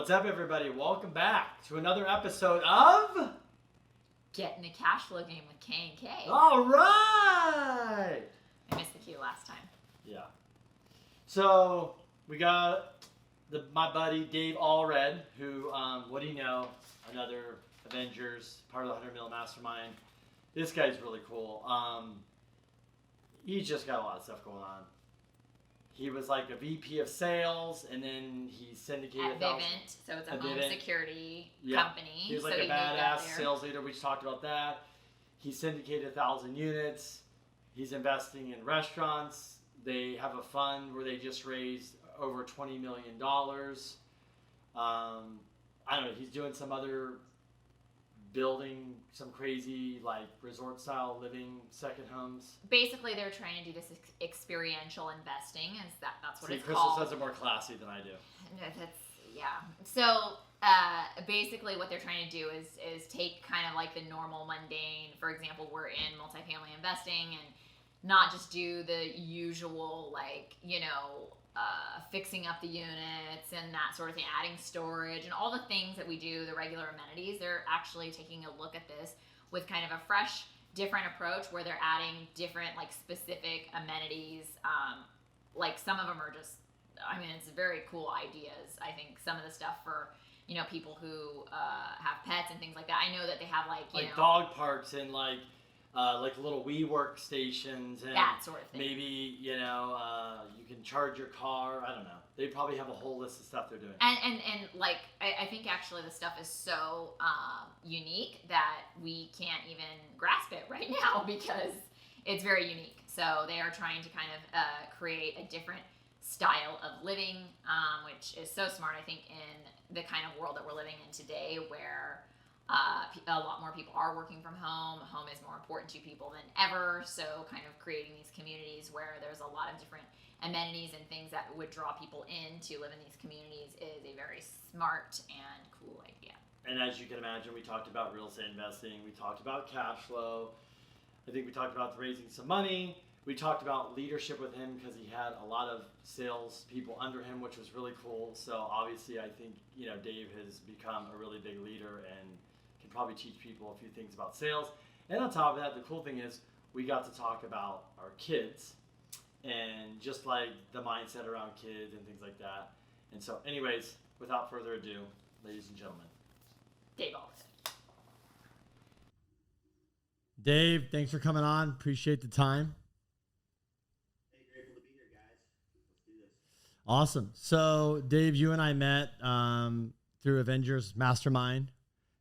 What's up, everybody? Welcome back to another episode of Getting the Cashflow Game with K and K. All right. I missed the cue last time. Yeah. So we got my buddy Dave Allred, who, what do you know? Another Avengers, part of the 100 Mil Mastermind. This guy's really cool. He's just got a lot of stuff going on. He was like a VP of sales, and then he syndicated at Vivint, so it's a home Vivint. Security Yeah. company. He was like so a badass sales leader. We just talked about that. He syndicated 1,000 units. He's investing in restaurants. They have a fund where they just raised over $20 million. I don't know. He's doing some other building some crazy like resort style living second homes. Basically, they're trying to do this experiential investing. That's what See, it's Crystal called. says it more classy than I do. Yeah. So basically, what they're trying to do is take kind of like the normal mundane. For example, we're in multifamily investing and not just do the usual fixing up the units and that sort of thing, adding storage and all the things that we do, the regular amenities. They're actually taking a look at this with kind of a fresh, different approach where they're adding different like specific amenities. Like some of them are just, it's very cool ideas. I think some of the stuff for, people who have pets and things like that. I know that they have like dog parks and like little WeWork stations and that sort of thing. Maybe, you can charge your car. I don't know. They probably have a whole list of stuff they're doing. And I think actually the stuff is so unique that we can't even grasp it right now because it's very unique. So they are trying to kind of create a different style of living, which is so smart, I think, in the kind of world that we're living in today where a lot more people are working from home. Home is more important to people than ever. So kind of creating these communities where there's a lot of different amenities and things that would draw people in to live in these communities is a very smart and cool idea. And as you can imagine, we talked about real estate investing. We talked about cash flow. I think we talked about raising some money. We talked about leadership with him because he had a lot of sales people under him, which was really cool. So obviously, I think, Dave has become a really big leader and can probably teach people a few things about sales. And on top of that, the cool thing is we got to talk about our kids and just like the mindset around kids and things like that. And so anyways, without further ado, ladies and gentlemen, Dave Allred. Dave, thanks for coming on. Appreciate the time. Hey, grateful to be here, guys. Let's do this. Awesome. So Dave, you and I met through Avengers Mastermind.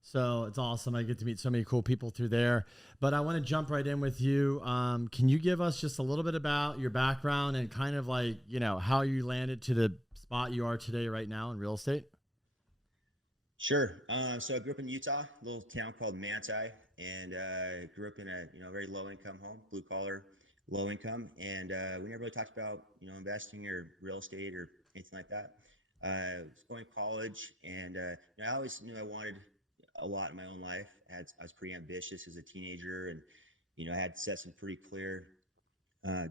So it's awesome. I get to meet so many cool people through there. But I want to jump right in with you. Can you give us just a little bit about your background and kind of like, how you landed to the spot you are today right now in real estate? Sure. So I grew up in Utah, a little town called Manti, and grew up in a very low income home, blue collar, low income, and we never really talked about investing or real estate or anything like that. I was going to college, and I always knew I wanted a lot in my own life. I was pretty ambitious as a teenager, and I had set some pretty clear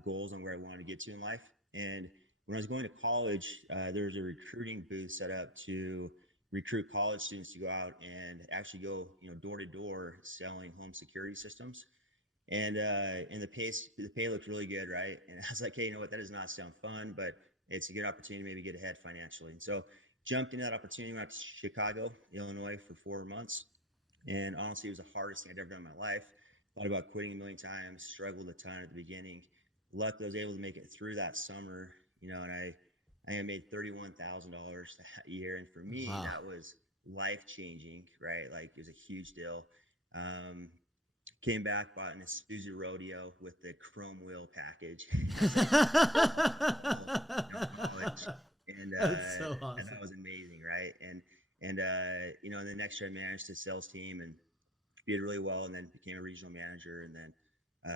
goals on where I wanted to get to in life. And when I was going to college, there was a recruiting booth set up to recruit college students to go out and actually go door to door selling home security systems. And the pay looked really good, right? And I was like, hey, you know what? That does not sound fun, but it's a good opportunity to maybe get ahead financially. And so jumped into that opportunity, went out to Chicago, Illinois for 4 months. And honestly, it was the hardest thing I'd ever done in my life. Thought about quitting a million times, struggled a ton at the beginning. Luckily, I was able to make it through that summer, and I made $31,000 that year. And for me, Wow. That was life-changing, right? Like, it was a huge deal. Came back, bought an Isuzu Rodeo with the chrome wheel package. And That's so awesome. and that was amazing, right? And in the next year I managed the sales team and did really well, and then became a regional manager and then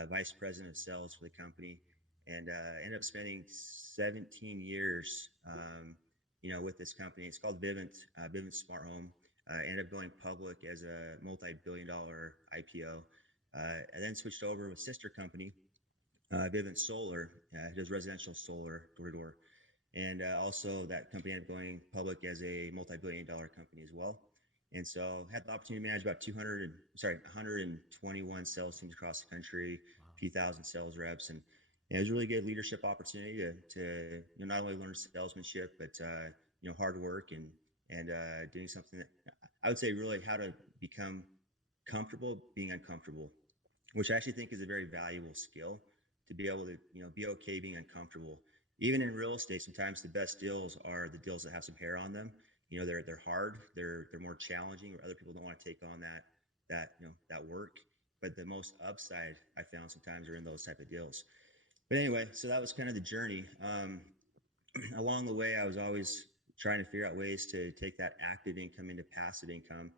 vice president of sales for the company, and ended up spending 17 years with this company. It's called Vivint Smart Home. Ended up going public as a multi-billion-dollar IPO. I then switched over with sister company, Vivint Solar. It does residential solar door to door. And also that company ended up going public as a multi-billion-dollar company as well. And so had the opportunity to manage about 121 sales teams across the country, a few thousand sales reps. And it was a really good leadership opportunity to not only learn salesmanship, but hard work and doing something that I would say really how to become comfortable being uncomfortable, which I actually think is a very valuable skill, to be able to be okay being uncomfortable. Even in real estate, sometimes the best deals are the deals that have some hair on them. They're hard, they're more challenging, or other people don't want to take on that work. But the most upside I found sometimes are in those type of deals. But anyway, so that was kind of the journey. Along the way, I was always trying to figure out ways to take that active income into passive income.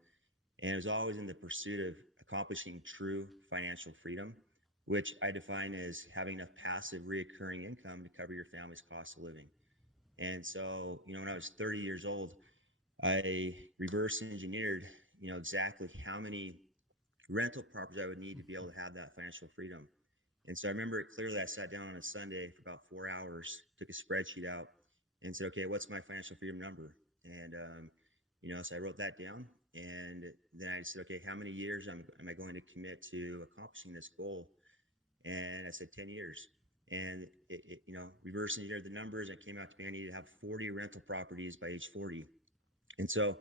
And it was always in the pursuit of accomplishing true financial freedom, which I define as having enough passive reoccurring income to cover your family's cost of living. And so, when I was 30 years old, I reverse engineered, exactly how many rental properties I would need to be able to have that financial freedom. And so I remember it clearly. I sat down on a Sunday for about 4 hours, took a spreadsheet out, and said, okay, what's my financial freedom number? And, so I wrote that down. And then I said, okay, how many years am I going to commit to accomplishing this goal? And I said 10 years. And reverse engineered the numbers. It came out to be I needed to have 40 rental properties by age 40. And so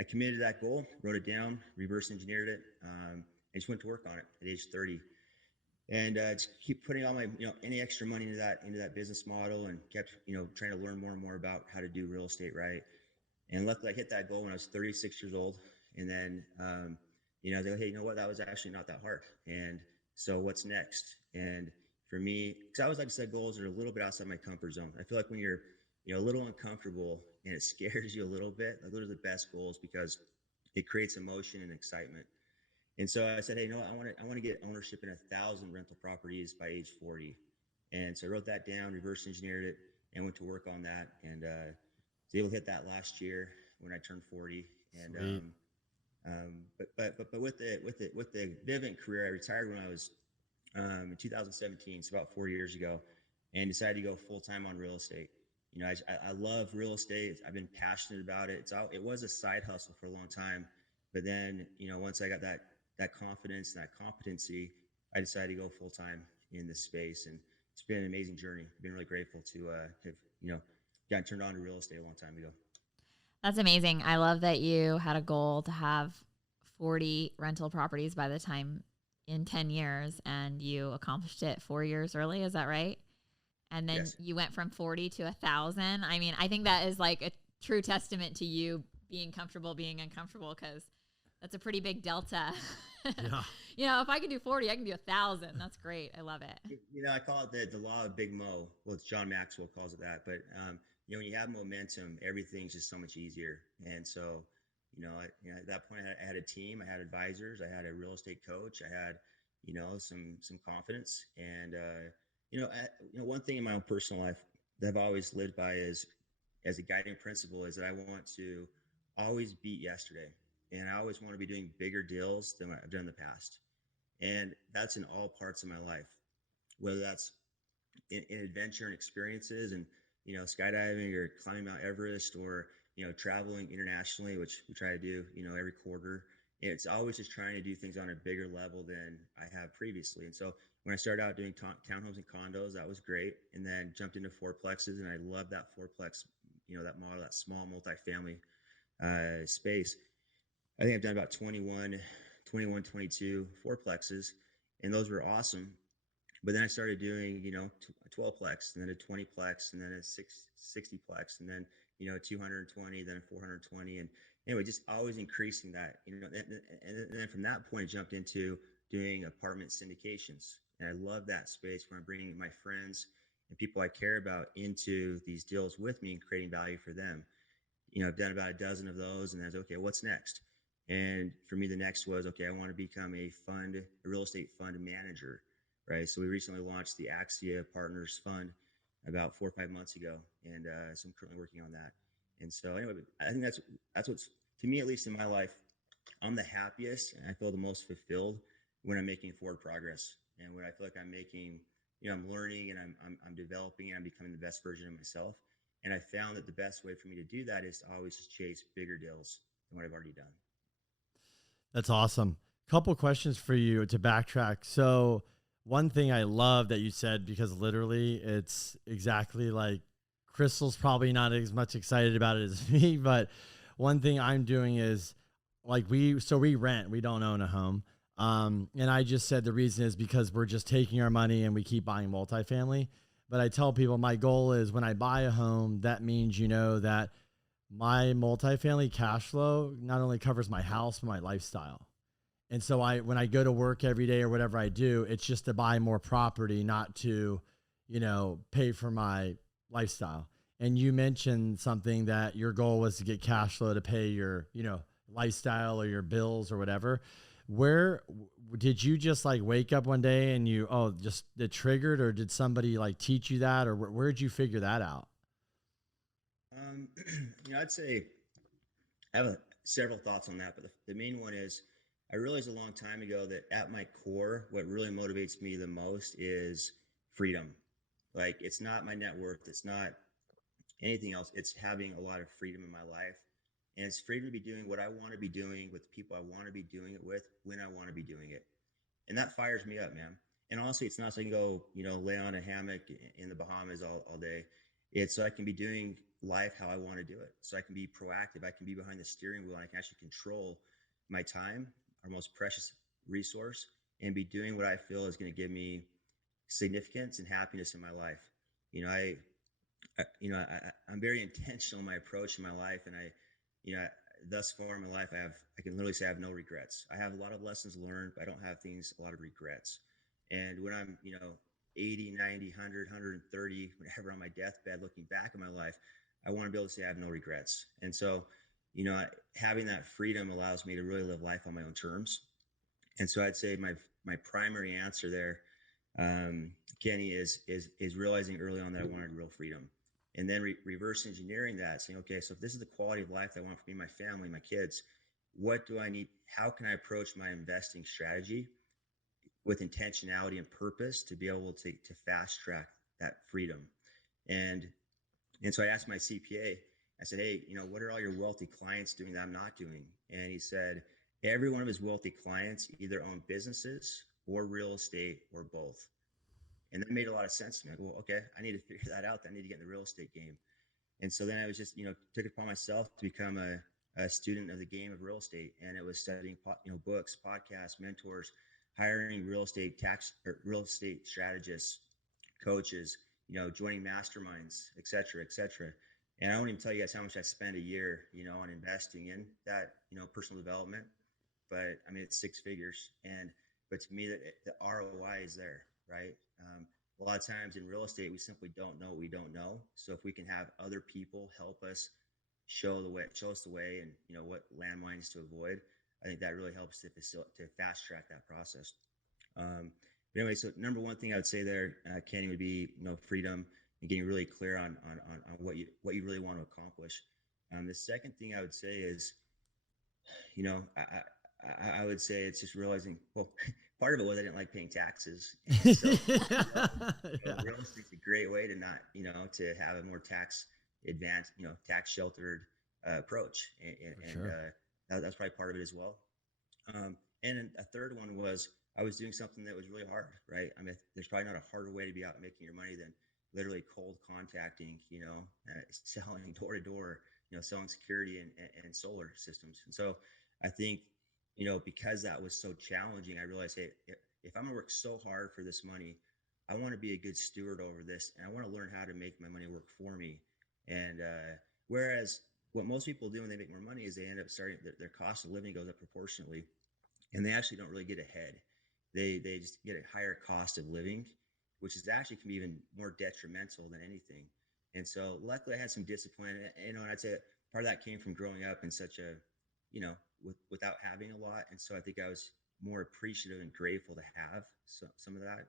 I committed to that goal, wrote it down, reverse engineered it, and just went to work on it at age 30. And just keep putting all my any extra money into that business model, and kept trying to learn more and more about how to do real estate right. And luckily I hit that goal when I was 36 years old. And then I was like, hey, you know what, that was actually not that hard. And so what's next? And for me, because I always like to set goals that are a little bit outside my comfort zone. I feel like when you're a little uncomfortable and it scares you a little bit, like, those are the best goals, because it creates emotion and excitement. And so I said, hey, I want to get ownership in 1,000 rental properties by age 40. And so I wrote that down, reverse engineered it, and went to work on that. And was able to hit that last year when I turned 40. And Sweet. but with the Vivint career, I retired when I was in 2017, so about 4 years ago, and decided to go full time on real estate. I love real estate. I've been passionate about it. It was a side hustle for a long time, but then once I got that confidence and that competency, I decided to go full time in this space, and it's been an amazing journey. I've been really grateful to have gotten turned on to real estate a long time ago. That's amazing. I love that you had a goal to have 40 rental properties by the time in 10 years, and you accomplished it 4 years early. Is that right? And then Yes. you went from 40 to 1,000. I mean, I think that is like a true testament to you being comfortable being uncomfortable, because that's a pretty big delta. Yeah. If I can do 40, I can do 1,000. That's great. I love it. I call it the law of Big Mo. Well, it's John Maxwell calls it that. But when you have momentum, everything's just so much easier. And so, at that point, I had a team, I had advisors, I had a real estate coach, I had, some confidence. And one thing in my own personal life that I've always lived by is, as a guiding principle, is that I want to always beat yesterday, and I always want to be doing bigger deals than I've done in the past. And that's in all parts of my life, whether that's in adventure and experiences, and skydiving or climbing Mount Everest, or traveling internationally, which we try to do every quarter. It's always just trying to do things on a bigger level than I have previously. And so when I started out doing townhomes and condos, that was great, and then jumped into fourplexes, and I love that fourplex, that model, that small multifamily space. I think I've done about 22 fourplexes, and those were awesome. But then I started doing, a 12plex, and then a 20plex, and then a 60plex, and then, a 220, then a 420. And anyway, just always increasing that, and then from that point, I jumped into doing apartment syndications. And I love that space where I'm bringing my friends and people I care about into these deals with me and creating value for them. I've done about a dozen of those, and then I was, okay, what's next? And for me, the next was, okay, I want to become a real estate fund manager, right? So we recently launched the Axia Partners Fund about 4 or 5 months ago, and so I'm currently working on that. And so anyway, I think that's what's, to me, at least in my life, I'm the happiest and I feel the most fulfilled when I'm making forward progress, and when I feel like I'm making, I'm learning, and I'm developing, and I'm becoming the best version of myself. And I found that the best way for me to do that is to always just chase bigger deals than what I've already done. That's awesome. Couple questions for you to backtrack. So one thing I love that you said, because literally it's exactly like Crystal's probably not as much excited about it as me, but one thing I'm doing is like we rent, we don't own a home. And I just said the reason is because we're just taking our money and we keep buying multifamily. But I tell people my goal is when I buy a home, that means, that my multifamily cash flow not only covers my house, but my lifestyle. And so when I go to work every day or whatever I do, it's just to buy more property, not to, pay for my lifestyle. And you mentioned something that your goal was to get cash flow to pay your, lifestyle or your bills or whatever. Where did you just like wake up one day and just it triggered, or did somebody like teach you that, or where did you figure that out? I'd say I have several thoughts on that, but the main one is I realized a long time ago that at my core, what really motivates me the most is freedom. Like, it's not my net worth, it's not anything else. It's having a lot of freedom in my life. And it's freedom to be doing what I want to be doing with the people I want to be doing it with when I want to be doing it. And that fires me up, man. And honestly, it's not so I can go, lay on a hammock in the Bahamas all day. It's so I can be doing life how I want to do it. So I can be proactive. I can be behind the steering wheel and I can actually control my time, our most precious resource, and be doing what I feel is going to give me significance and happiness in my life. I'm very intentional in my approach in my life, and thus far in my life, I can literally say I have no regrets. I have a lot of lessons learned, but I don't have a lot of regrets. And when I'm, 80, 90, 100, 130, whenever on my deathbed, looking back at my life, I want to be able to say I have no regrets. And so, having that freedom allows me to really live life on my own terms. And so I'd say my primary answer there, Kenny, is realizing early on that I wanted real freedom, and then reverse engineering that, saying, okay, so if this is the quality of life that I want for me, my family, my kids, what do I need? How can I approach my investing strategy with intentionality and purpose to be able to fast track that freedom? And so I asked my CPA, I said, hey, what are all your wealthy clients doing that I'm not doing? And he said, every one of his wealthy clients either own businesses or real estate or both. And that made a lot of sense to me. Well, okay, I need to figure that out. I need to get in the real estate game. And so then I was just, took it upon myself to become a student of the game of real estate. And it was studying, books, podcasts, mentors, hiring real estate strategists, coaches, joining masterminds, et cetera, et cetera. And I won't even tell you guys how much I spend a year, on investing in that, personal development. But I mean, it's six figures. But to me, the ROI is there, right? A lot of times in real estate, we simply don't know what we don't know. So if we can have other people help us show us the way, and what landmines to avoid, I think that really helps to fast track that process. But anyway, so number one thing I would say there, Kenny, would be freedom and getting really clear on what you really want to accomplish. The second thing I would say is, I would say it's just realizing, well, part of it was I didn't like paying taxes. And so, real estate's a great way to not, to have a more tax advanced, tax sheltered approach. And sure. That's probably part of it as well. And a third one was I was doing something that was really hard, right? I mean, there's probably not a harder way to be out making your money than literally cold contacting, selling door to door, selling security and solar systems. And so I think, because that was so challenging, I realized, hey, if I'm gonna work so hard for this money, I want to be a good steward over this, and I want to learn how to make my money work for me. And whereas what most people do when they make more money is they end up starting their cost of living goes up proportionately, and they actually don't really get ahead. They just get a higher cost of living, which is actually can be even more detrimental than anything. And so luckily I had some discipline, and I'd say part of that came from growing up in such a, without having a lot. And so I think I was more appreciative and grateful to have some of that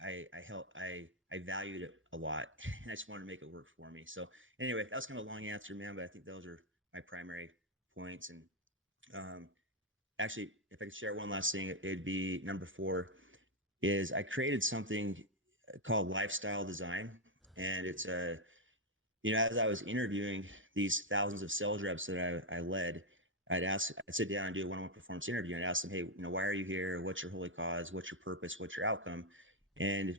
I valued it a lot, and I just wanted to make it work for me. So anyway, that was kind of a long answer, man, but I think those are my primary points. And actually, if I could share one last thing, it'd be number 4 is I created something called lifestyle design. And as I was interviewing these thousands of sales reps that I led, I'd sit down and do a one-on-one performance interview and ask them, hey, why are you here? What's your holy cause? What's your purpose? What's your outcome? And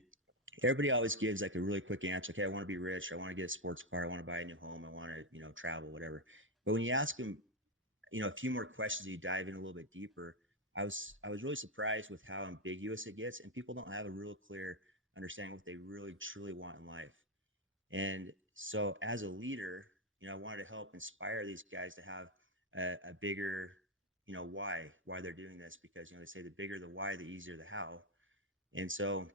everybody always gives like a really quick answer. Okay, I want to be rich. I want to get a sports car. I want to buy a new home. I want to, travel, whatever. But when you ask them, a few more questions, you dive in a little bit deeper. I was really surprised with how ambiguous it gets, and people don't have a real clear understanding what they really truly want in life. And so as a leader, I wanted to help inspire these guys to have a bigger, why they're doing this, because, they say the bigger the why, the easier the how. And so,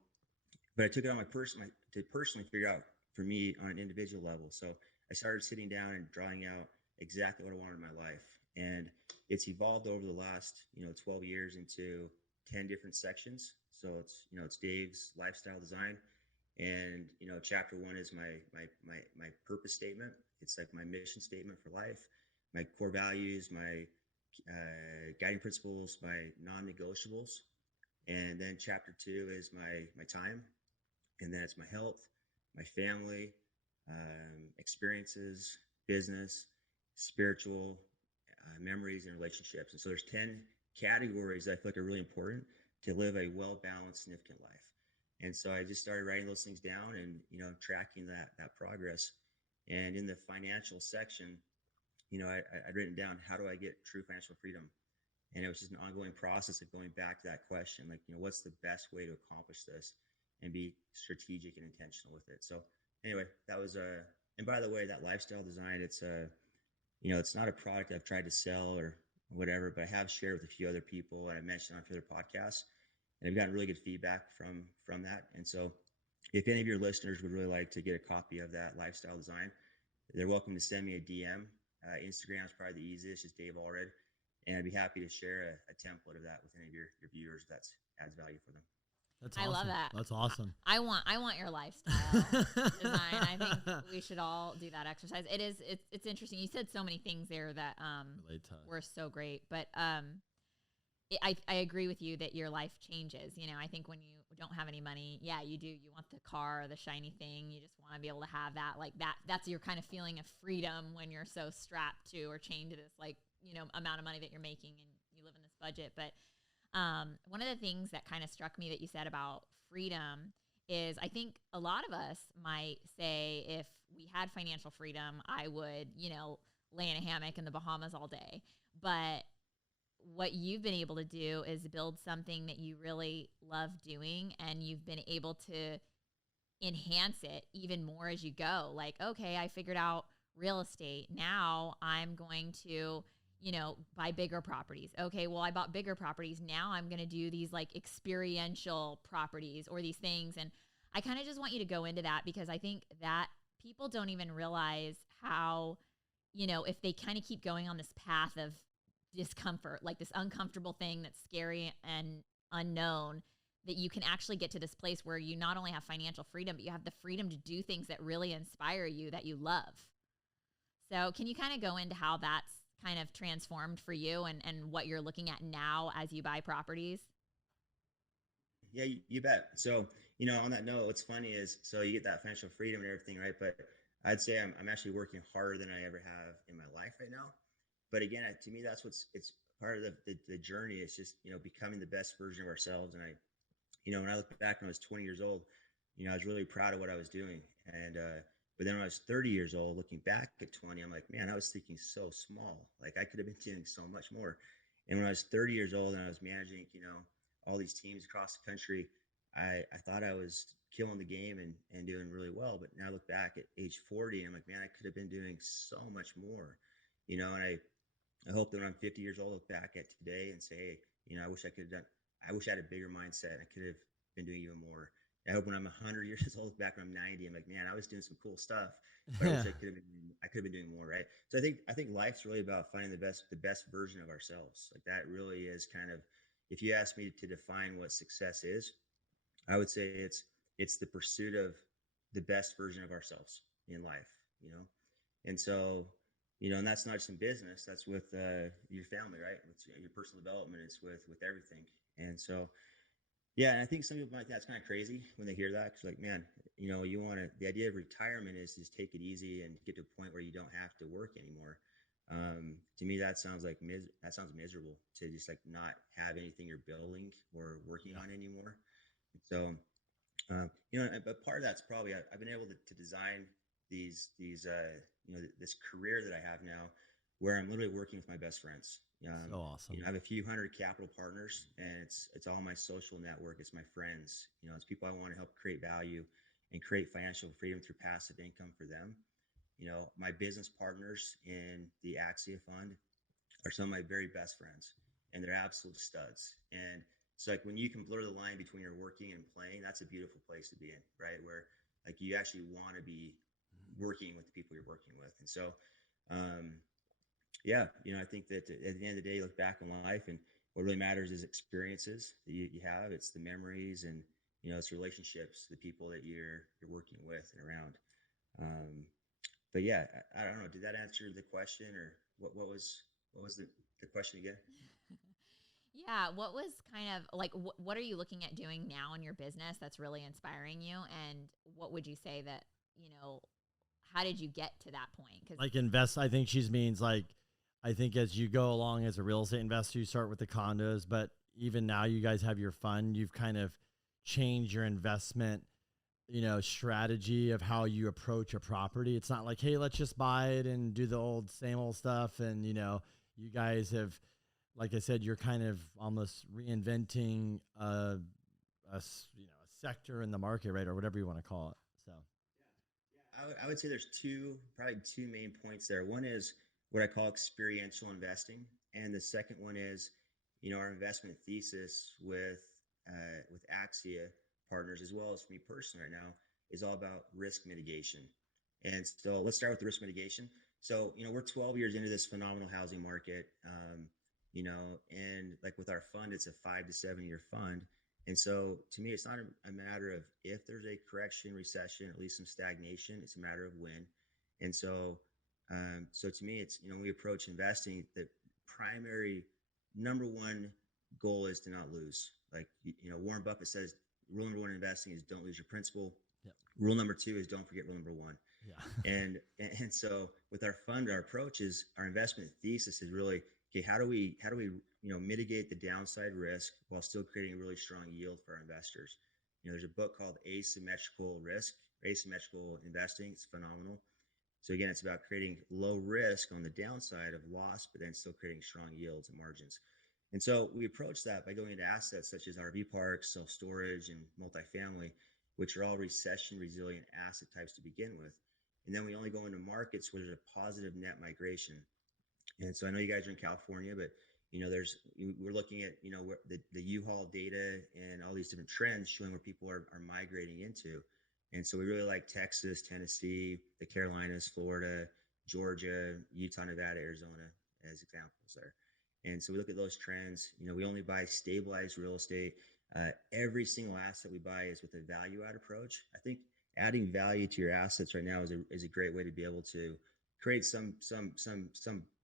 but I took it on to personally figure out for me on an individual level. So I started sitting down and drawing out exactly what I wanted in my life. And it's evolved over the last, 12 years into 10 different sections. So it's Dave's lifestyle design. And, chapter 1 is my purpose statement. It's like my mission statement for life, my core values, my guiding principles, my non-negotiables. And then chapter 2 is my time. And then it's my health, my family, experiences, business, spiritual, memories, and relationships. And so there's 10 categories that I feel like are really important to live a well-balanced, significant life. And so I just started writing those things down and, tracking that progress. And in the financial section, I'd written down, how do I get true financial freedom? And it was just an ongoing process of going back to that question, like, what's the best way to accomplish this and be strategic and intentional with it. So anyway, that was and by the way, that lifestyle design, it's it's not a product I've tried to sell or whatever, but I have shared with a few other people, and I mentioned on a few other podcasts, and I've gotten really good feedback from that. And so if any of your listeners would really like to get a copy of that lifestyle design, they're welcome to send me a DM. Instagram is probably the easiest, just Dave Allred. And I'd be happy to share a template of that with any of your viewers if that adds value for them. That's I awesome. love that. That's awesome. I want your lifestyle design. I think we should all do that exercise. It's interesting. You said so many things there that were so great, but I agree with you that your life changes. I think when you don't have any money, yeah, you do. You want the car, the shiny thing. You just want to be able to have that, like that. That's your kind of feeling of freedom when you're so strapped to or chained to this, like, amount of money that you're making and you live in this budget. But one of the things that kind of struck me that you said about freedom is, I think a lot of us might say, if we had financial freedom, I would, lay in a hammock in the Bahamas all day. But what you've been able to do is build something that you really love doing, and you've been able to enhance it even more as you go. Like, okay, I figured out real estate. Now I'm going to, buy bigger properties. Okay, well, I bought bigger properties. Now I'm going to do these like experiential properties or these things. And I kind of just want you to go into that, because I think that people don't even realize how, if they kind of keep going on this path of discomfort, like this uncomfortable thing that's scary and unknown, that you can actually get to this place where you not only have financial freedom, but you have the freedom to do things that really inspire you, that you love. So can you kind of go into how that's kind of transformed for you and what you're looking at now as you buy properties? Yeah, you bet. So, on that note, what's funny is, so you get that financial freedom and everything, right? But I'd say I'm actually working harder than I ever have in my life right now. But again, to me, it's part of the journey. It's just, becoming the best version of ourselves. And when I look back when I was 20 years old, I was really proud of what I was doing. And, but then when I was 30 years old, looking back at 20, I'm like, man, I was thinking so small. Like, I could have been doing so much more. And when I was 30 years old and I was managing, all these teams across the country, I thought I was killing the game and doing really well. But now I look back at age 40 and I'm like, man, I could have been doing so much more, and I hope that when I'm 50 years old, I look back at today and say, hey, I wish I had a bigger mindset. I could have been doing even more. I hope when I'm 100 years old, back when I'm 90, I'm like, man, I was doing some cool stuff, but I wish I could have been doing more, right? So I think life's really about finding the best version of ourselves. Like, that really is kind of, if you ask me to define what success is, I would say it's the pursuit of the best version of ourselves in life, and so, and that's not just in business, that's with your family, right? It's your personal development, it's with everything. And so Yeah, and I think some people might think that's kind of crazy when they hear that. Cause like, man, the idea of retirement is just take it easy and get to a point where you don't have to work anymore. To me, that sounds like that sounds miserable to just like not have anything you're building or working Yeah. on anymore. So, but part of that's probably I've been able to design this career that I have now, where I'm literally working with my best friends. So awesome. I have a few hundred capital partners, and it's all my social network. It's my friends. It's people I want to help create value and create financial freedom through passive income for them. My business partners in the Axia Fund are some of my very best friends, and they're absolute studs. And it's like when you can blur the line between your working and playing, that's a beautiful place to be in, right? Where like you actually want to be working with the people you're working with. And so, um, yeah, I think that at the end of the day, you look back on life, and what really matters is experiences that you have. It's the memories, and it's relationships, the people that you're working with and around. Um, but yeah, I don't know. Did that answer the question, or what was the question again? Yeah, what was kind of like what are you looking at doing now in your business that's really inspiring you, and what would you say that, you know, how did you get to that point? Cuz Like invest, I think she means like, I think as you go along as a real estate investor, you start with the condos, but even now you guys have your fund, you've kind of changed your investment, strategy of how you approach a property. It's not like, hey, let's just buy it and do the old same old stuff. And, you guys have, like I said, you're kind of almost reinventing a sector in the market, right? Or whatever you want to call it. So, I would say there's probably two main points there. One is what I call experiential investing, and the second one is, our investment thesis with Axia partners, as well as for me personally right now, is all about risk mitigation. And so let's start with the risk mitigation. So, we're 12 years into this phenomenal housing market, and like with our fund, it's a 5 to 7 year fund. And so to me, it's not a matter of if there's a correction, recession, at least some stagnation. It's a matter of when. And so to me, it's, when we approach investing, the primary number one goal is to not lose. Like, Warren Buffett says, rule number one in investing is don't lose your principal. yep. Rule number two is don't forget rule number one. Yeah. And so with our fund, our approach is our investment thesis is really, okay, how do we mitigate the downside risk while still creating a really strong yield for our investors. There's a book called Asymmetrical Risk, Asymmetrical Investing. It's phenomenal. So again, it's about creating low risk on the downside of loss, but then still creating strong yields and margins. And so we approach that by going into assets such as RV parks, self-storage, and multifamily, which are all recession resilient asset types to begin with. And then we only go into markets where there's a positive net migration. And so I know you guys are in California, but we're looking at the U-Haul data and all these different trends showing where people are migrating into. And so we really like Texas, Tennessee, the Carolinas, Florida, Georgia, Utah, Nevada, Arizona as examples there. And so we look at those trends. We only buy stabilized real estate. Every single asset we buy is with a value add approach. I think adding value to your assets right now is a great way to be able to create some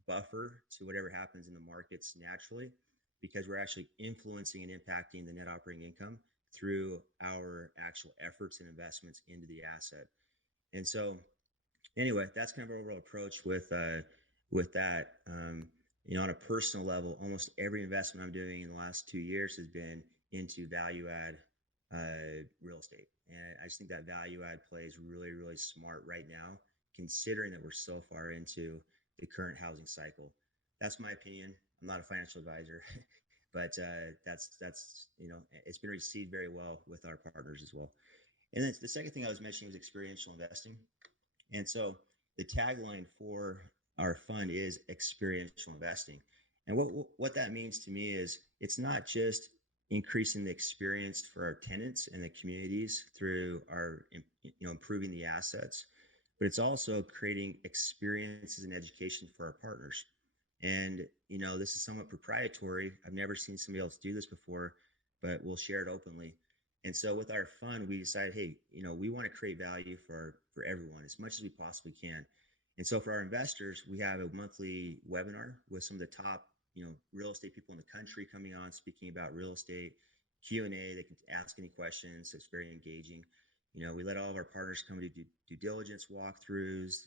buffer to whatever happens in the markets naturally, because we're actually influencing and impacting the net operating income through our actual efforts and investments into the asset. And so anyway, that's kind of our overall approach with that. On a personal level, almost every investment I'm doing in the last 2 years has been into value add real estate, and I just think that value add play is really, really smart right now, considering that we're so far into the current housing cycle. That's my opinion. I'm not a financial advisor, but that's it's been received very well with our partners as well. And then the second thing I was mentioning was experiential investing. And so the tagline for our fund is experiential investing. And what that means to me is it's not just increasing the experience for our tenants and the communities through our improving the assets, but it's also creating experiences and education for our partners. And this is somewhat proprietary. I've never seen somebody else do this before, but we'll share it openly. And so with our fund, we decided, hey, we want to create value for everyone as much as we possibly can. And so for our investors, we have a monthly webinar with some of the top, real estate people in the country coming on, speaking about real estate, Q&A. They can ask any questions. It's very engaging. You know, we let all of our partners come to do due diligence walkthroughs,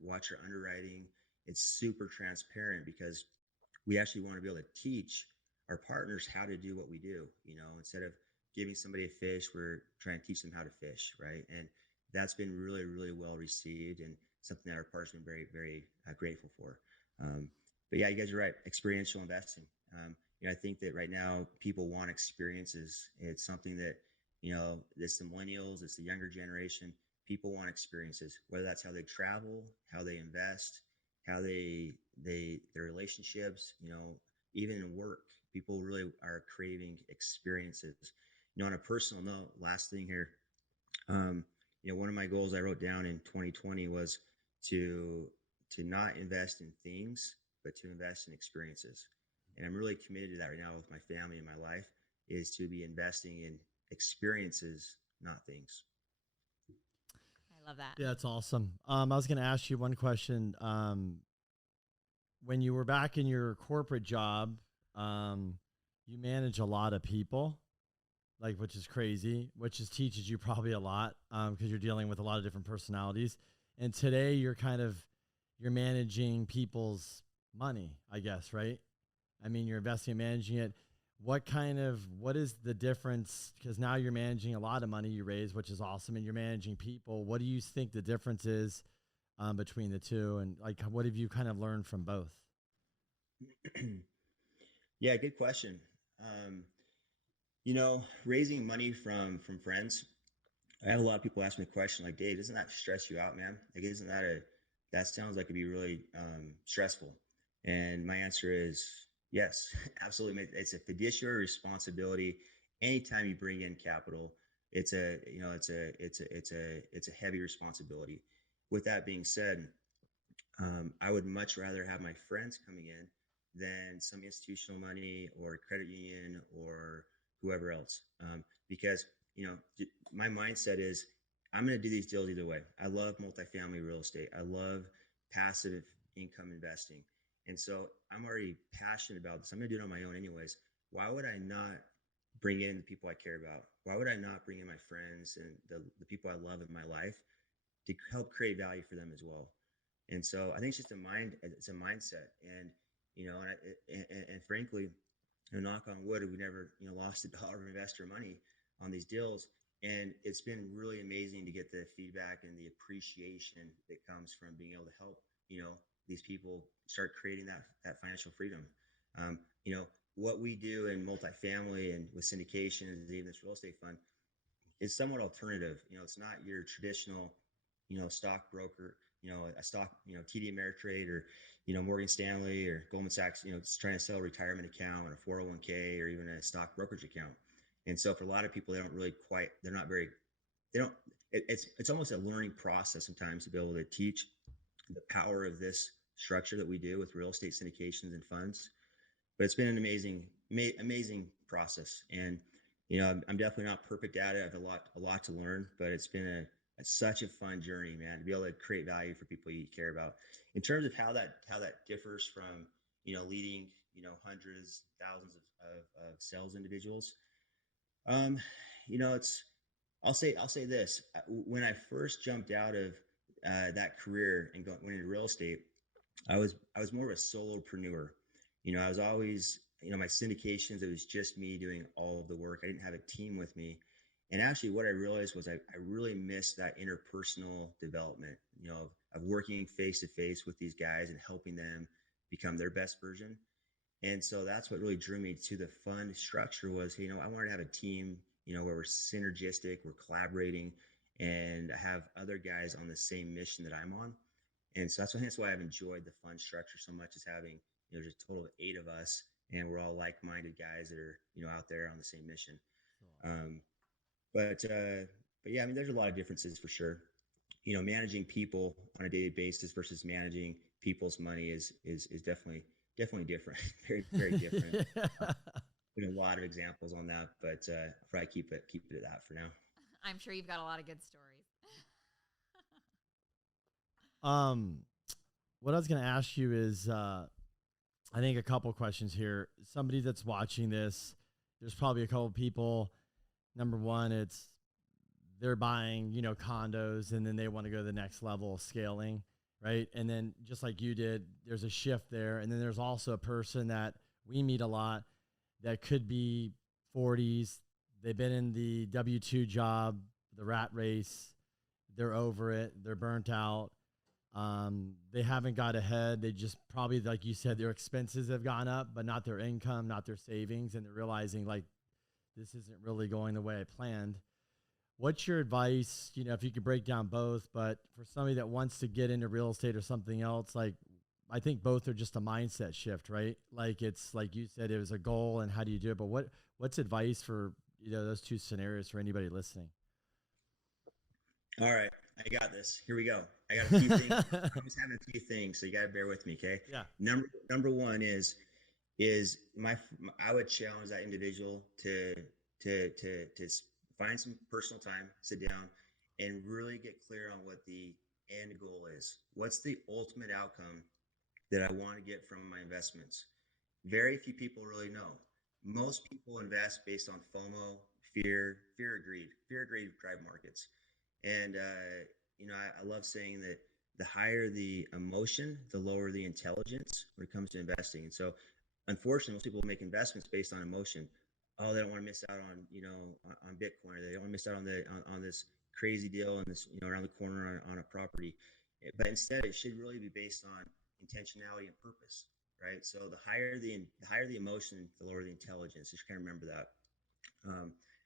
watch our underwriting. It's super transparent because we actually want to be able to teach our partners how to do what we do. You know, instead of giving somebody a fish, we're trying to teach them how to fish, right? And that's been really, really well received and something that our partners have been very, very grateful for. But yeah, you guys are right. Experiential investing. You know, I think that right now people want experiences. It's something that, you know, it's the millennials, it's the younger generation. People want experiences, whether that's how they travel, how they invest, how their relationships, you know, even in work. People really are craving experiences. You know, on a personal note, last thing here, you know, one of my goals I wrote down in 2020 was to not invest in things, but to invest in experiences. And I'm really committed to that right now with my family and my life, is to be investing in experiences, not things. I love that. Yeah, that's awesome. I was going to ask you one question. When you were back in your corporate job, you manage a lot of people, like, which is crazy, which is teaches you probably a lot, because you're dealing with a lot of different personalities. And today you're managing people's money, I guess, right? I mean, you're investing and managing it. What is the difference? Because now you're managing a lot of money you raise, which is awesome, and you're managing people. What do you think the difference is between the two? And like, what have you kind of learned from both? Yeah, good question. Um, you know, raising money from friends. I have a lot of people ask me a question like, Dave, doesn't that stress you out, man? Like, isn't that sounds like it'd be really stressful? And my answer is yes, absolutely. It's a fiduciary responsibility. Anytime you bring in capital, it's a heavy responsibility. With that being said, I would much rather have my friends coming in than some institutional money or credit union or whoever else. Because, you know, my mindset is I'm going to do these deals either way. I love multifamily real estate. I love passive income investing. And so I'm already passionate about this. I'm going to do it on my own anyways. Why would I not bring in the people I care about? Why would I not bring in my friends and the people I love in my life to help create value for them as well? And so I think it's just it's a mindset. And, you know, and frankly, you know, knock on wood, we never, you know, lost $1 of investor money on these deals. And it's been really amazing to get the feedback and the appreciation that comes from being able to help, you know, these people start creating that financial freedom. You know, what we do in multifamily and with syndications, even this real estate fund, is somewhat alternative. You know, it's not your traditional, you know, stockbroker, you know, a stock, you know, TD Ameritrade or, you know, Morgan Stanley or Goldman Sachs, you know, it's trying to sell a retirement account or a 401k or even a stock brokerage account. And so for a lot of people, it's almost a learning process sometimes to be able to teach the power of this structure that we do with real estate syndications and funds. But it's been an amazing process. And, you know, I'm definitely not perfect at it. I have a lot to learn, but it's been such a fun journey, man, to be able to create value for people you care about. In terms of how that differs from, you know, leading, you know, hundreds, thousands of sales individuals. You know, I'll say this: when I first jumped out of that career and went into real estate, I was more of a solopreneur. You know, I was always, you know, my syndications, it was just me doing all of the work. I didn't have a team with me. And actually what I realized was I really missed that interpersonal development, you know, of working face to face with these guys and helping them become their best version. And so that's what really drew me to the fund structure was, you know, I wanted to have a team, you know, where we're synergistic, we're collaborating, and I have other guys on the same mission that I'm on. And so that's why I've enjoyed the fund structure so much, is having, you know, just a total of 8 of us, and we're all like-minded guys that are, you know, out there on the same mission. But yeah, I mean, there's a lot of differences for sure. You know, managing people on a daily basis versus managing people's money is definitely different. Very different. Yeah. There's a lot of examples on that, but I'll probably keep it at that for now. I'm sure you've got a lot of good stories. What I was going to ask you is, I think a couple questions here. Somebody that's watching this there's probably a couple people. Number one, it's they're buying, condos, and then they want to go to the next level of scaling, right? And then just like you did, there's a shift there. And then there's also a person that we meet a lot that could be 40s. They've been in the W-2 job, the rat race. They're over it. They're burnt out. They haven't got ahead. They just probably, like you said, their expenses have gone up, but not their income, not their savings. And they're realizing like, this isn't really going the way I planned. What's your advice? If you could break down both, but for somebody that wants to get into real estate or something else, like I think both are just a mindset shift, right? Like it's like you said, it was a goal and how do you do it? But what's advice for, those two scenarios for anybody listening? All right, I got this. Here we go. I got a few things. I'm just having a few things, so you got to bear with me, okay? Yeah. Number one is I would challenge that individual to find some personal time, sit down, and really get clear on what the end goal is. What's the ultimate outcome that I want to get from my investments? Very few people really know. Most people invest based on FOMO, fear of greed. Fear of greed drive markets. And, I love saying that the higher the emotion, the lower the intelligence when it comes to investing. And so, unfortunately, most people make investments based on emotion. Oh, they don't want to miss out on, on Bitcoin, or they don't want to miss out on this crazy deal and this, around the corner on a property. But instead, it should really be based on intentionality and purpose, right? So the higher the emotion, the lower the intelligence. Just kind of remember that.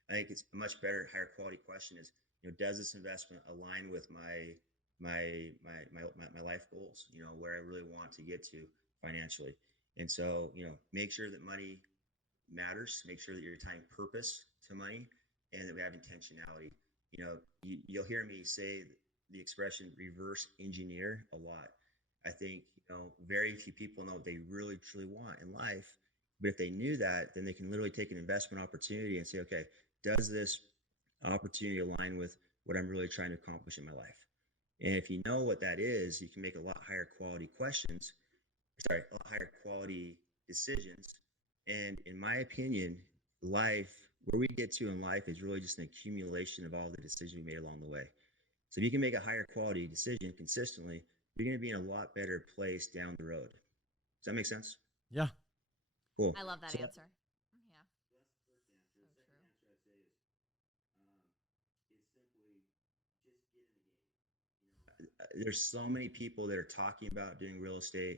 I think it's a much better, higher quality question is, does this investment align with my life goals, where I really want to get to financially? And so, make sure that money matters, make sure that you're tying purpose to money, and that we have intentionality. You'll hear me say the expression reverse engineer a lot. I think, very few people know what they really truly want in life. But if they knew that, then they can literally take an investment opportunity and say, okay, does this opportunity align with what I'm really trying to accomplish in my life? And if you know what that is, you can make a lot higher quality decisions. And in my opinion, life, where we get to in life is really just an accumulation of all the decisions we made along the way. So if you can make a higher quality decision consistently, you're going to be in a lot better place down the road. Does that make sense? Yeah. Cool. I love that answer. Yeah. So true. There's so many people that are talking about doing real estate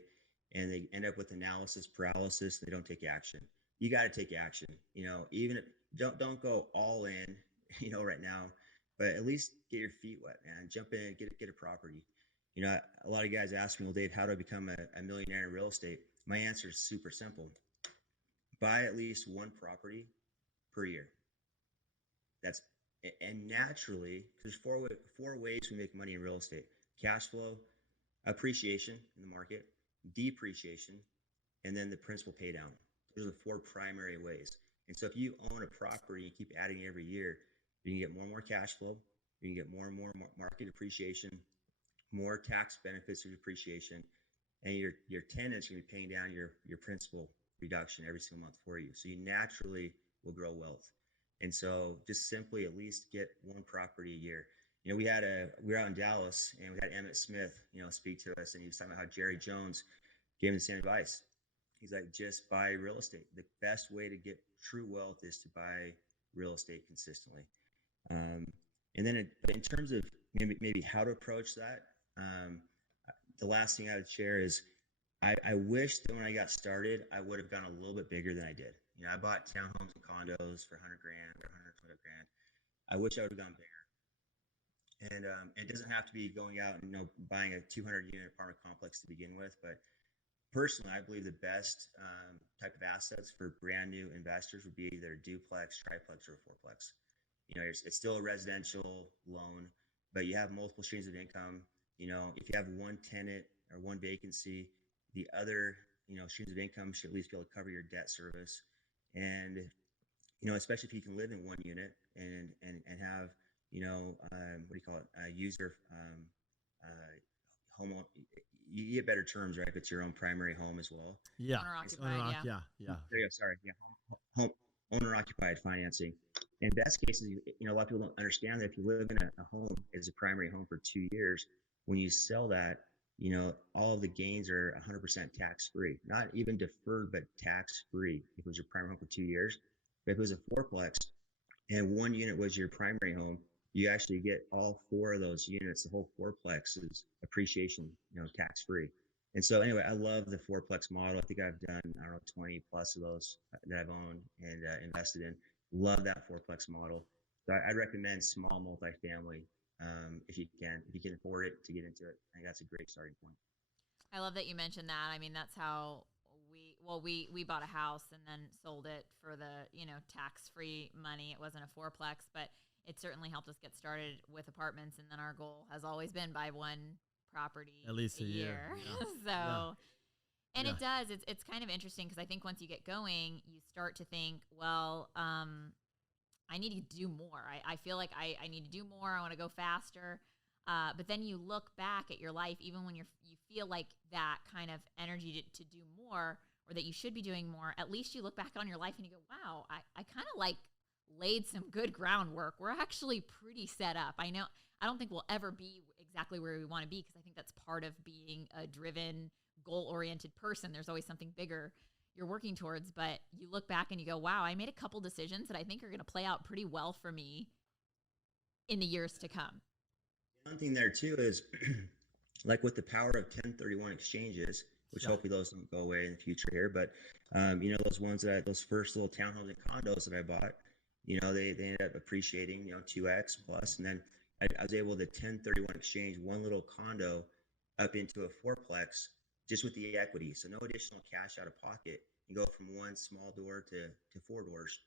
and they end up with analysis paralysis. They don't take action. You got to take action. Even if don't go all in, right now, but at least get your feet wet, man. Jump in, get a property. A lot of guys ask me, well, Dave, how do I become a millionaire in real estate? My answer is super simple. Buy at least one property per year. And naturally, there's four ways we make money in real estate: cash flow, appreciation in the market, depreciation, and then the principal pay down. Those are the four primary ways. And so if you own a property and keep adding every year, you can get more and more cash flow, you can get more and more market appreciation, more tax benefits of depreciation, and your tenants are going to be paying down your principal reduction every single month for you. So you naturally will grow wealth. And so just simply at least get one property a year. We were out in Dallas and we had Emmett Smith, speak to us, and he was talking about how Jerry Jones gave him the same advice. He's like, just buy real estate. The best way to get true wealth is to buy real estate consistently. And then in terms of maybe how to approach that, the last thing I would share is I wish that when I got started, I would have gone a little bit bigger than I did. I bought townhomes and condos for $100,000 or $120,000. I wish I would have gone bigger. And it doesn't have to be going out and buying a 200-unit apartment complex to begin with. But personally, I believe the best type of assets for brand new investors would be either a duplex, triplex, or a fourplex. It's still a residential loan, but you have multiple streams of income. If you have one tenant or one vacancy, the other streams of income should at least be able to cover your debt service. And especially if you can live in one unit and have what do you call it, user home. You get better terms, right? If it's your own primary home as well. Yeah. Owner occupied. Yeah. Yeah. There you go. Sorry. Yeah. owner-occupied financing. In best cases, a lot of people don't understand that if you live in a home as a primary home for 2 years, when you sell that, all of the gains are 100% tax-free, not even deferred, but tax-free if it was your primary home for 2 years. But if it was a fourplex and one unit was your primary home, you actually get all 4 of those units. The whole fourplex is appreciation, tax-free. And so anyway, I love the fourplex model. I think I've done, I don't know, 20 plus of those that I've owned and invested in. Love that fourplex model. So I'd recommend small multifamily if you can afford it, to get into it. I think that's a great starting point. I love that you mentioned that. I mean, that's how we bought a house and then sold it for the, tax-free money. It wasn't a fourplex, but it certainly helped us get started with apartments. And then our goal has always been buy one property At least a year. Yeah. So, Yeah. and Yeah. it does. It's kind of interesting because I think once you get going, you start to think, well, I need to do more. I feel like I need to do more. I want to go faster. But then you look back at your life, even when you feel like that kind of energy to do more, or that you should be doing more, at least you look back on your life and you go, wow, I kind of like laid some good groundwork. We're actually pretty set up. I don't think we'll ever be exactly where we want to be, because I think that's part of being a driven, goal-oriented person. There's always something bigger you're working towards, but you look back and you go, wow, I made a couple decisions that I think are going to play out pretty well for me in the years to come. One thing there too is like with the power of 1031 exchanges, which hopefully those don't go away in the future here, but those first little townhomes and condos that I bought, they ended up appreciating, 2x plus. And then I was able to 1031 exchange one little condo up into a fourplex just with the equity. So no additional cash out of pocket. You go from one small door to 4 doors,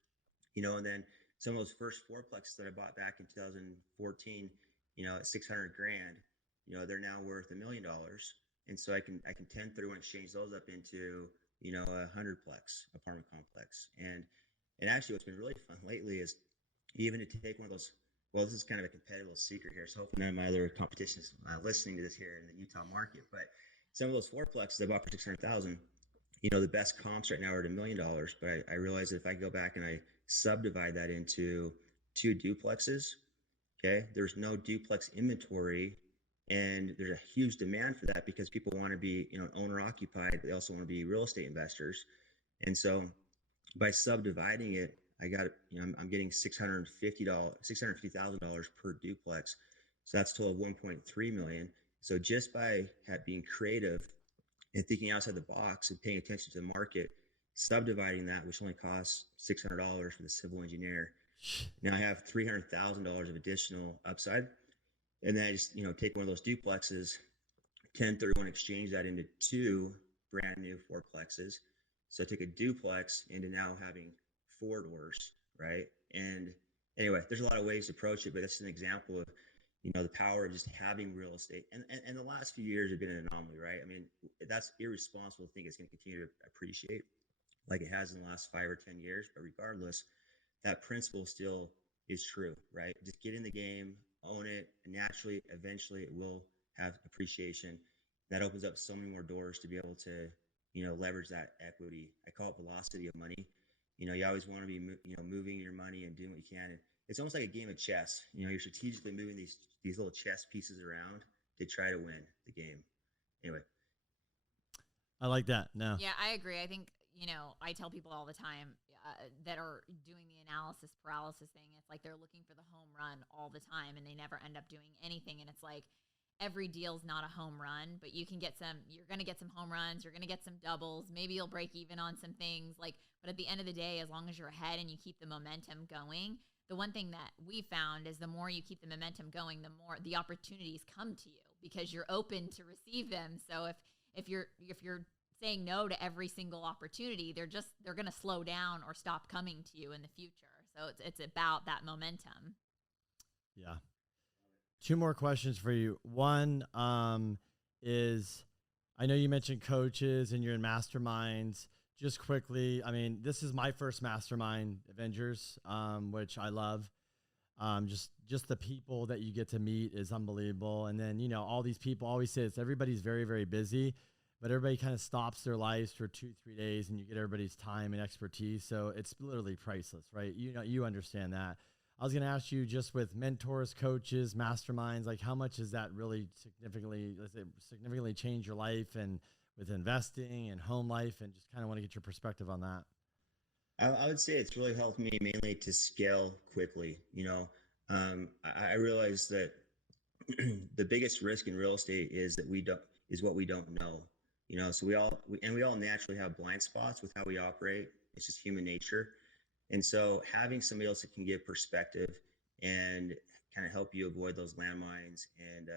and then some of those first fourplexes that I bought back in 2014, at 600 grand, they're now worth $1 million. And so I can 1031 exchange those up into, a 100-plex apartment complex. And actually what's been really fun lately is even to take one of those, well, this is kind of a competitive secret here, so hopefully none of my other competitions listening to this here in the Utah market, but some of those fourplexes I bought for 600,000, the best comps right now are at $1 million. But I realized that if I go back and I subdivide that into 2 duplexes, okay, there's no duplex inventory, and there's a huge demand for that because people want to be, owner occupied, but they also want to be real estate investors. And so by subdividing it, I got, I'm getting $650,000 per duplex. So that's total of 1.3 million. So just by being creative and thinking outside the box and paying attention to the market, subdividing that, which only costs $600 for the civil engineer, now I have $300,000 of additional upside. And then I just, take one of those duplexes, 1031 exchange that into 2 brand new fourplexes. So I took a duplex into now having 4 doors, right? And anyway, there's a lot of ways to approach it, but that's an example of, the power of just having real estate. And the last few years have been an anomaly, right? I mean, that's irresponsible to think it's going to continue to appreciate like it has in the last 5 or 10 years. But regardless, that principle still is true, right? Just get in the game, own it, and naturally, eventually it will have appreciation. That opens up so many more doors to be able to, leverage that equity. I call it velocity of money. You always want to be, moving your money and doing what you can. And it's almost like a game of chess. You're strategically moving these little chess pieces around to try to win the game. Anyway. I like that. No. Yeah, I agree. I think, I tell people all the time that are doing the analysis paralysis thing, it's like they're looking for the home run all the time and they never end up doing anything. And it's like every deal's not a home run, but you're going to get some home runs, you're going to get some doubles, maybe you'll break even on some things, but at the end of the day, as long as you're ahead and you keep the momentum going, the one thing that we found is the more you keep the momentum going, the more the opportunities come to you because you're open to receive them. So if you're saying no to every single opportunity, they're going to slow down or stop coming to you in the future. So it's about that momentum. Yeah. 2 more questions for you. One is, I know you mentioned coaches and you're in masterminds. Just quickly, I mean, this is my first mastermind, Avengers, which I love. Just the people that you get to meet is unbelievable. And then, all these people always say this, everybody's very, very busy, but everybody kind of stops their lives for 2-3 days, and you get everybody's time and expertise. So it's literally priceless, right? You know, you understand that. I was going to ask you, just with mentors, coaches, masterminds, like how much has that really significantly changed your life, and with investing and home life, and just kind of want to get your perspective on that. I would say it's really helped me mainly to scale quickly. I realized that the biggest risk in real estate is what we don't know. So we all naturally have blind spots with how we operate. It's just human nature. And so having somebody else that can give perspective and kind of help you avoid those landmines, and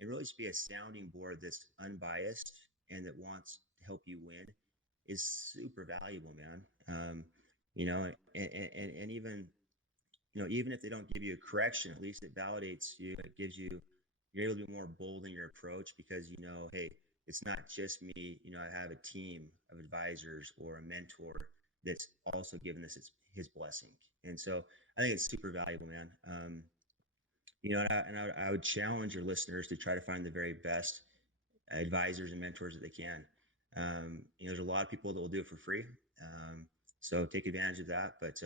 really just be a sounding board that's unbiased and that wants to help you win is super valuable, man. And even, even if they don't give you a correction, at least it validates you. It gives you, you're able to be more bold in your approach, because, hey, it's not just me. I have a team of advisors or a mentor that's also given this his blessing. And so I think it's super valuable, man. I would challenge your listeners to try to find the very best advisors and mentors that they can. There's a lot of people that will do it for free. So take advantage of that. But,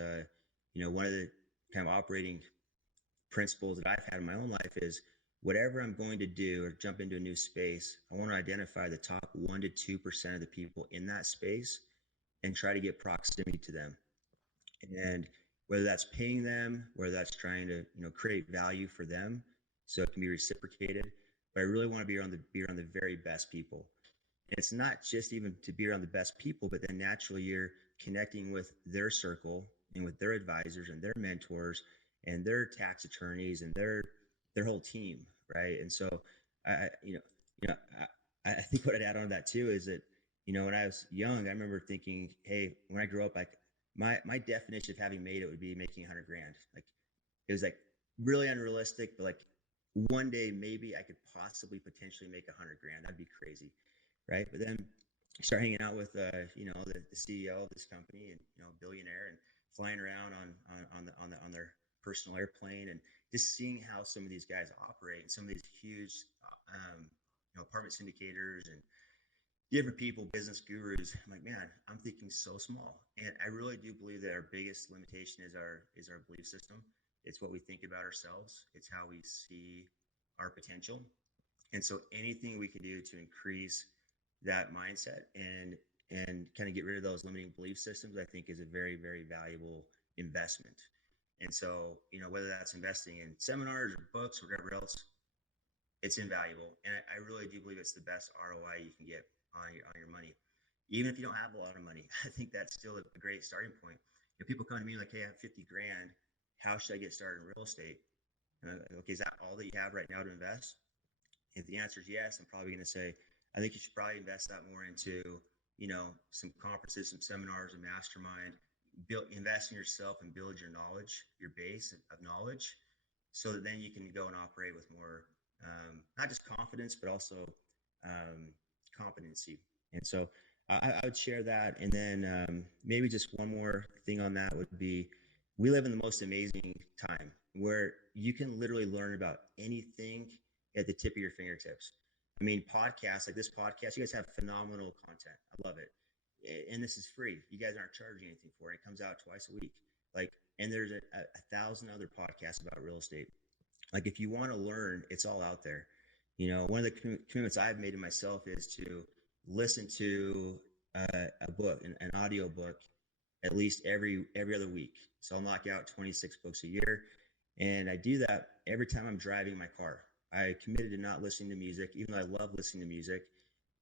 one of the kind of operating principles that I've had in my own life is, whatever I'm going to do or jump into a new space, I want to identify the top 1 to 2% of the people in that space and try to get proximity to them. And whether that's paying them, whether that's trying to, create value for them so it can be reciprocated. But I really want to be around the very best people. And it's not just even to be around the best people, but then naturally you're connecting with their circle and with their advisors and their mentors and their tax attorneys and their whole team, right? And so I think what I'd add on to that too is that, when I was young, I remember thinking, hey, when I grew up, like my definition of having made it would be making $100,000. Like, it was like really unrealistic, but like one day maybe I could possibly potentially make $100,000. That'd be crazy, right? But then you start hanging out with the CEO of this company, and billionaire, and flying around on their personal airplane, and just seeing how some of these guys operate, and some of these huge apartment syndicators and different people, business gurus. I'm like, man, I'm thinking so small. And I really do believe that our biggest limitation is our belief system. It's what we think about ourselves. It's how we see our potential. And so anything we can do to increase that mindset and kind of get rid of those limiting belief systems, I think is a very, very valuable investment. And so, whether that's investing in seminars or books or whatever else, it's invaluable. And I really do believe it's the best ROI you can get on your money. Even if you don't have a lot of money, I think that's still a great starting point. If people come to me like, hey, I have $50,000, how should I get started in real estate? And okay, is that all that you have right now to invest? If the answer is yes, I'm probably going to say, I think you should probably invest that more into, some conferences, some seminars, a mastermind. Invest in yourself and build your knowledge, your base of knowledge, so that then you can go and operate with more, not just confidence, but also competency. And so I would share that. And then maybe just one more thing on that would be, we live in the most amazing time where you can literally learn about anything at the tip of your fingertips. I mean, podcasts like this podcast, you guys have phenomenal content. I love it. And this is free. You guys aren't charging anything for it. It comes out twice a week. And there's a 1,000 other podcasts about real estate. Like, if you want to learn, it's all out there. One of the commitments I've made to myself is to listen to a book, an audio book, at least every other week. So I'll knock out 26 books a year. And I do that every time I'm driving my car. I committed to not listening to music, even though I love listening to music.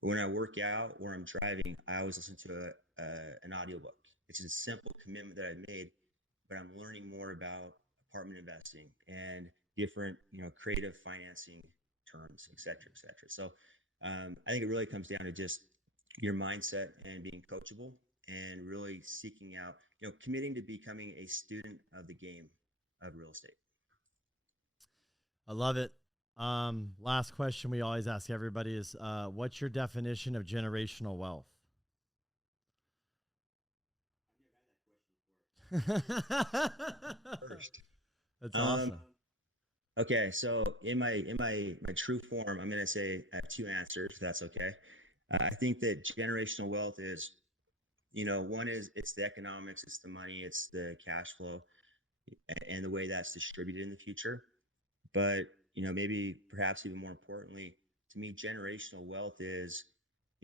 But when I work out or I'm driving, I always listen to an audiobook. It's a simple commitment that I've made, but I'm learning more about apartment investing and different, creative financing terms, et cetera, et cetera. So I think it really comes down to just your mindset and being coachable and really seeking out, committing to becoming a student of the game of real estate. I love it. Last question we always ask everybody is, what's your definition of generational wealth? First. That's awesome. Okay, so in my true form, I'm going to say I have two answers, if that's okay. I think that generational wealth is, one is it's the economics, it's the money, it's the cash flow, and the way that's distributed in the future. But, maybe perhaps even more importantly, to me, generational wealth is,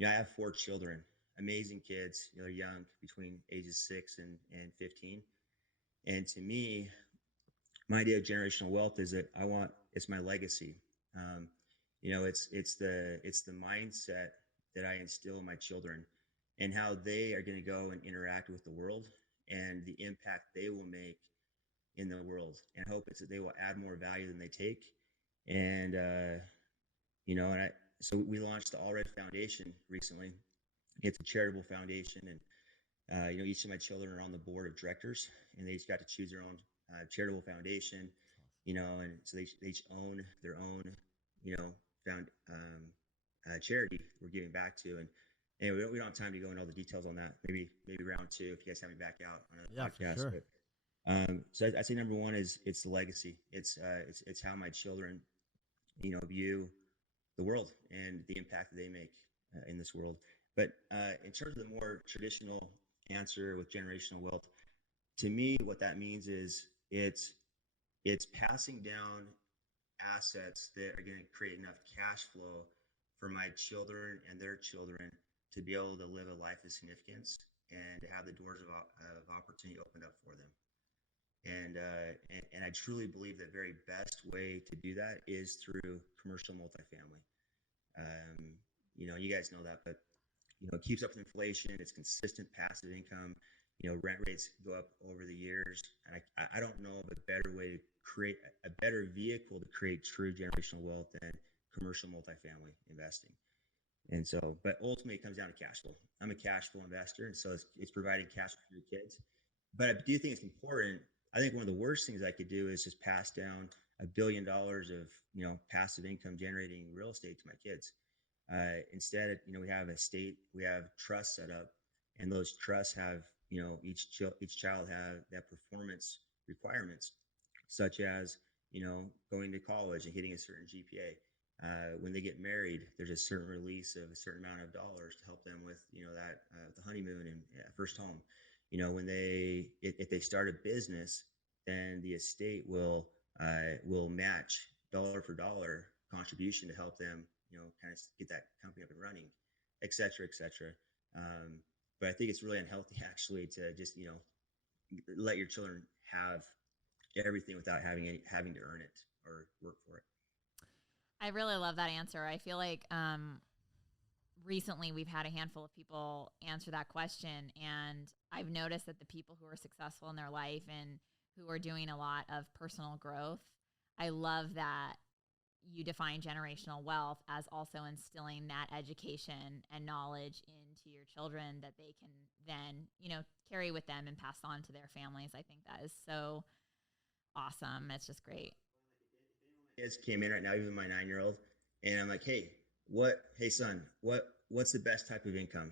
I have 4 children, amazing kids, they're young, between ages 6 and 15. And to me, my idea of generational wealth is that it's my legacy. Um, it's the mindset that I instill in my children and how they are going to go and interact with the world and the impact they will make in the world. And I hope it's that they will add more value than they take. And, so we launched the Allred Foundation recently. It's a charitable foundation. And, each of my children are on the board of directors, and they each got to choose their own charitable foundation, and so they each own their own, found charity we're giving back to. And anyway, we don't have time to go into all the details on that. Maybe round 2 if you guys have me back out on a podcast. For sure. But, so I'd say number 1 is it's the legacy. It's how my children, view the world and the impact that they make in this world. But in terms of the more traditional answer with generational wealth, to me, what that means is it's passing down assets that are going to create enough cash flow for my children and their children to be able to live a life of significance and to have the doors of opportunity opened up for them. And I truly believe the very best way to do that is through commercial multifamily. You guys know that, but it keeps up with inflation. It's consistent passive income. Rent rates go up over the years. And I don't know of a better way to create a better vehicle to create true generational wealth than commercial multifamily investing. And so, but ultimately it comes down to cash flow. I'm a cash flow investor. And so it's providing cash for your kids. But I do think it's important. I think one of the worst things I could do is just pass down $1 billion of, passive income generating real estate to my kids. Instead, we have we have trusts set up, and those trusts have, each child have performance requirements, such as, going to college and hitting a certain GPA. When they get married, there's a certain release of a certain amount of dollars to help them with, the honeymoon and first home. If they start a business, then the estate will match dollar for dollar contribution to help them, kind of get that company up and running, et cetera, et cetera. But I think it's really unhealthy actually to just, let your children have everything without having to earn it or work for it. I really love that answer. I feel like recently we've had a handful of people answer that question, and I've noticed that the people who are successful in their life and who are doing a lot of personal growth, I love that you define generational wealth as also instilling that education and knowledge into your children that they can then, carry with them and pass on to their families. I think that is so awesome. It's just great. Kids came in right now, even my 9-year-old, and I'm like, hey son, what's the best type of income?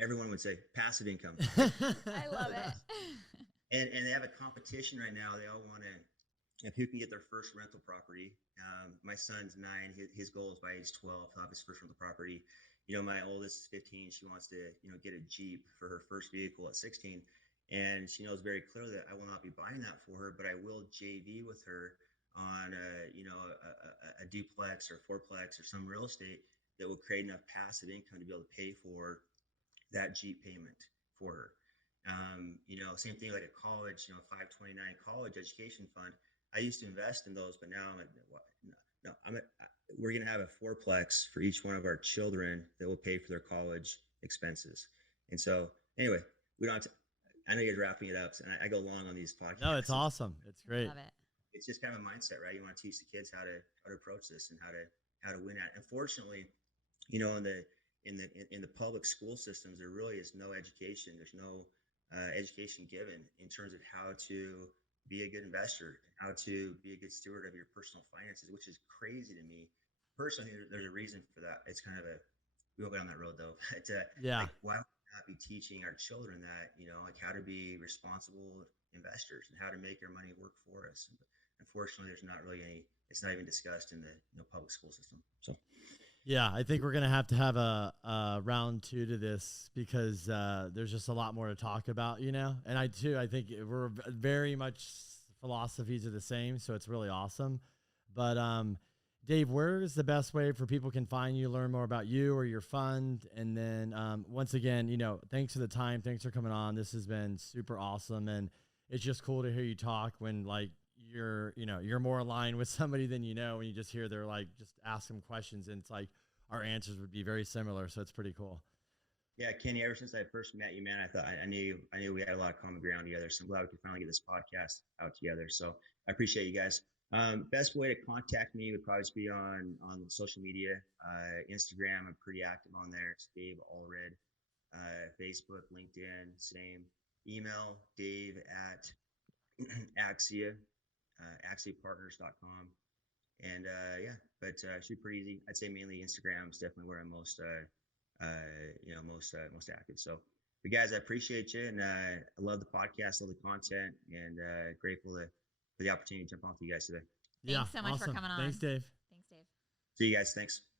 Everyone would say passive income. I love it. And they have a competition right now. They all want to, if who can get their first rental property. My son's 9. His goal is by age 12 to have his first rental property. My oldest is 15. She wants to, get a Jeep for her first vehicle at 16. And she knows very clearly that I will not be buying that for her, but I will JV with her on a duplex or fourplex or some real estate that will create enough passive income to be able to pay for that Jeep payment for her. Same thing like a college, 529 college education fund. I used to invest in those, but now I'm like, no, we're going to have a fourplex for each one of our children that will pay for their college expenses. And so anyway, I know you're wrapping it up, and I go long on these podcasts. No, it's awesome. It's great. Love it. It's just kind of a mindset, right? You want to teach the kids how to approach this and how to win at it. Unfortunately, in the public school systems, there really is no education. There's no education given in terms of how to be a good investor, how to be a good steward of your personal finances, which is crazy to me. Personally, there's a reason for that. It's kind of we won't go down that road though. But, yeah. Why would we not be teaching our children that, how to be responsible investors and how to make our money work for us? Unfortunately, there's not really it's not even discussed in the public school system. So Yeah, I think we're gonna have to have a round 2 to this because there's just a lot more to talk about, And I think we're very much philosophies are the same, so it's really awesome. But Dave, where is the best way for people can find you, learn more about you or your fund? And then once again, thanks for the time, thanks for coming on. This has been super awesome, and it's just cool to hear you talk when you're more aligned with somebody than when you just hear they're just ask them questions and it's like our answers would be very similar. So it's pretty cool. Yeah, Kenny, ever since I first met you, man, I thought I knew we had a lot of common ground together. So I'm glad we could finally get this podcast out together. So I appreciate you guys. Best way to contact me would probably be on social media. Instagram, I'm pretty active on there. It's Dave Allred. Facebook, LinkedIn, same. Email, Dave at Axia, axiapartners.com. And but it should be pretty easy. I'd say mainly Instagram is definitely where I'm most active. So, but guys, I appreciate you, and I love the podcast, love the content, and grateful for the opportunity to jump on with you guys today. Thanks so much for coming on. Thanks, Dave. Thanks, Dave. See you guys. Thanks.